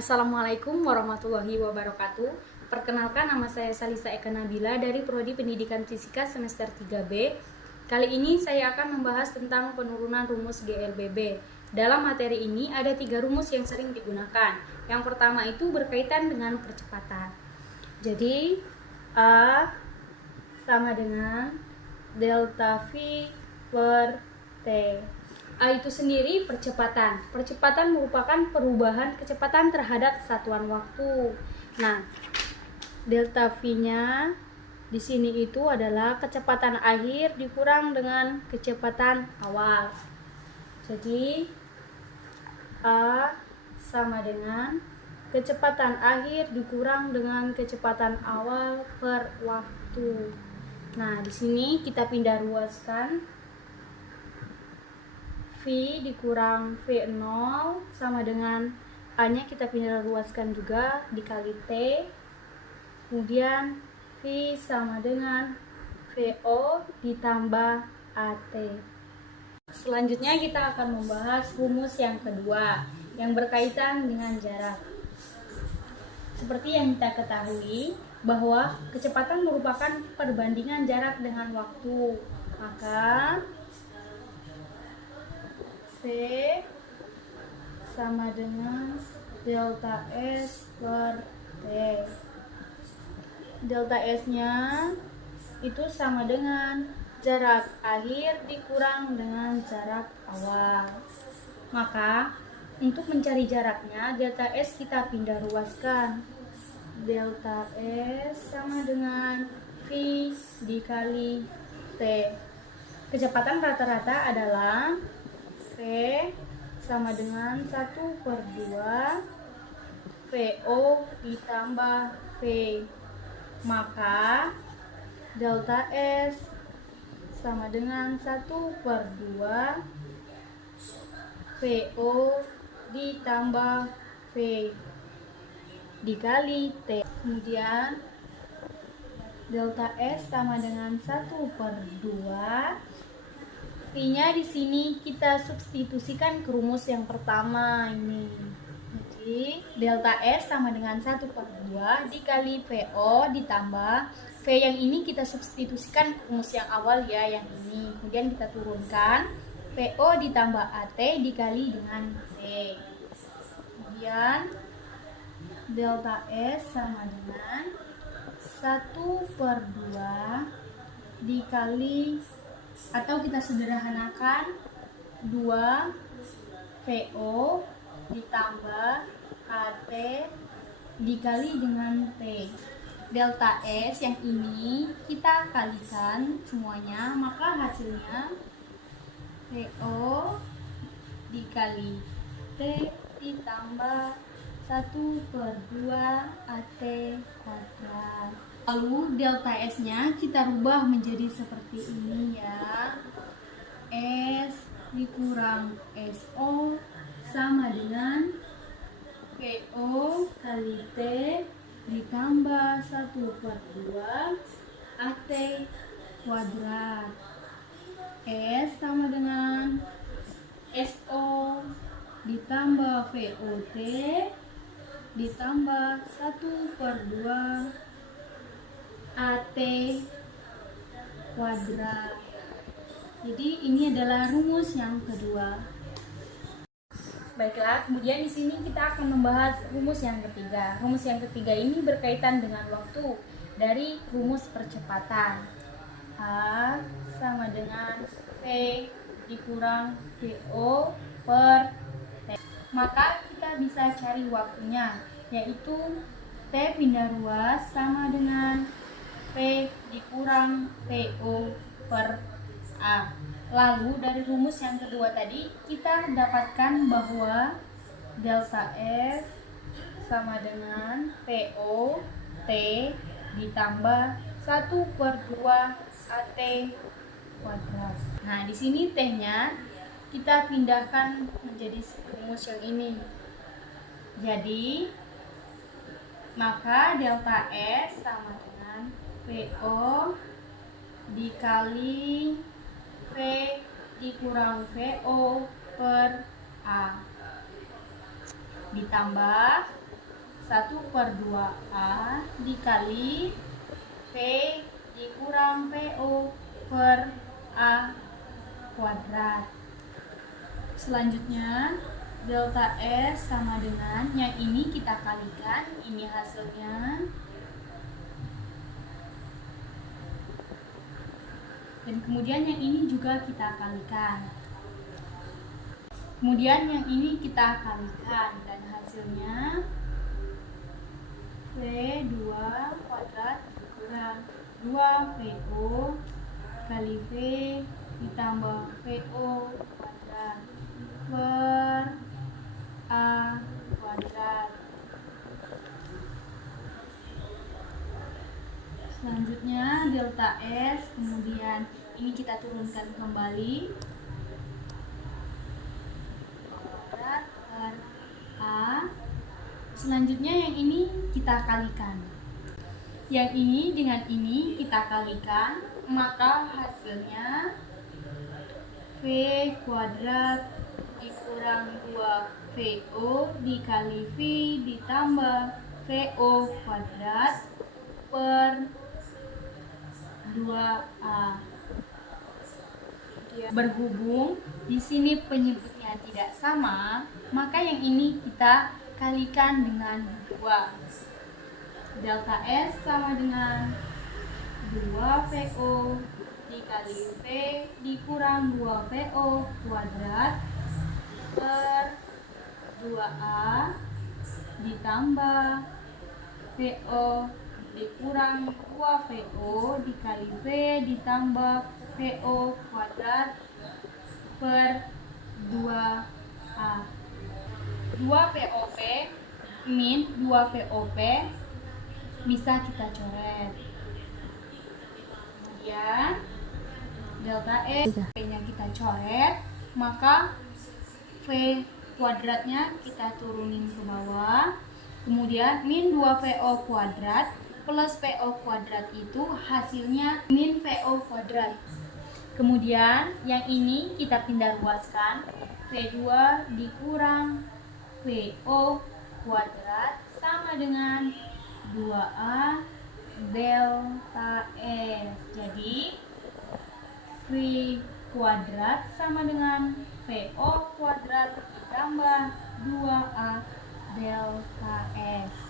Assalamualaikum warahmatullahi wabarakatuh. Perkenalkan, nama saya Salisa Eka Nabila dari Prodi Pendidikan Fisika semester 3B. Kali ini saya akan membahas tentang penurunan rumus GLBB. Dalam materi ini ada 3 rumus yang sering digunakan. Yang pertama itu berkaitan dengan percepatan. Jadi A sama dengan delta V per T. A itu sendiri percepatan. Percepatan merupakan perubahan kecepatan terhadap satuan waktu. Nah, delta V-nya di sini itu adalah kecepatan akhir dikurang dengan kecepatan awal. Jadi A sama dengan kecepatan akhir dikurang dengan kecepatan awal per waktu. Nah, di sini kita pindah ruaskan. V dikurang V0 sama dengan A-nya kita pindah luaskan juga dikali T. Kemudian V sama dengan VO ditambah AT. Selanjutnya kita akan membahas rumus yang kedua yang berkaitan dengan jarak. Seperti yang kita ketahui bahwa kecepatan merupakan perbandingan jarak dengan waktu. Maka V sama dengan delta S per T. Delta S-nya itu sama dengan jarak akhir dikurang dengan jarak awal. Maka untuk mencari jaraknya, delta S kita pindah ruaskan. Delta S sama dengan V dikali T. Kecepatan rata-rata adalah V sama dengan 1/2 VO ditambah V. Maka delta S sama dengan 1/2 VO ditambah V dikali T. Kemudian delta S sama dengan 1/2. V-nya di sini kita substitusikan ke rumus yang pertama ini. Jadi delta S sama dengan 1/2 dikali VO ditambah V yang ini kita substitusikan ke rumus yang awal ya, yang ini. Kemudian kita turunkan VO ditambah AT dikali dengan V. Kemudian delta S sama dengan 1/2 dikali, atau kita sederhanakan 2 VO ditambah AT dikali dengan T. Delta S yang ini kita kalikan semuanya, maka hasilnya VO dikali T ditambah 1/2 AT kuadrat. Lalu delta S-nya kita rubah menjadi seperti ini ya. S dikurang SO sama dengan VO kali T ditambah 1/2 AT kuadrat. S sama dengan SO ditambah VOT ditambah 1/2 AT kuadrat. Jadi ini adalah rumus yang kedua. Baiklah, kemudian di sini kita akan membahas rumus yang ketiga. Rumus yang ketiga ini berkaitan dengan waktu dari rumus percepatan. A sama dengan T dikurang VO per T. Maka kita bisa cari waktunya, yaitu T pindah ruas sama dengan P dikurang PO per A. Lalu dari rumus yang kedua tadi kita dapatkan bahwa delta S sama dengan PO T ditambah 1/2 AT kuadrat. Nah, di sini T-nya kita pindahkan menjadi rumus yang ini. Jadi maka delta S sama dengan VO dikali V dikurang VO per A. ditambah 1/2A dikali V dikurang VO per A kuadrat. Selanjutnya delta S sama dengan yang ini kita kalikan, ini hasilnya. Dan kemudian yang ini juga kita kalikan. Kemudian yang ini kita kalikan dan hasilnya V2 kuadrat dikurang 2VO kali V ditambah VO kuadrat per A kuadrat. Selanjutnya delta S, kemudian ini kita turunkan kembali kuadrat per A. Selanjutnya yang ini kita kalikan. Yang ini dengan ini kita kalikan, maka hasilnya V kuadrat dikurang 2VO dikali V ditambah VO kuadrat per 2A. Berhubung di sini penyebutnya tidak sama, maka yang ini kita kalikan dengan 2. Delta S sama dengan 2VO dikali V dikurang 2VO kuadrat per 2A ditambah VO dikurang 2VO dikali V ditambah VO kuadrat per 2A. 2VOP min 2VOP bisa kita coret. Kemudian delta E P-nya kita coret, maka V kuadratnya kita turunin ke bawah. Kemudian min 2VO kuadrat plus VO kuadrat itu hasilnya min VO kuadrat. Kemudian yang ini kita pindah ruaskan, V2 dikurang VO kuadrat sama dengan 2A delta S. Jadi V kuadrat sama dengan VO kuadrat ditambah 2A delta S.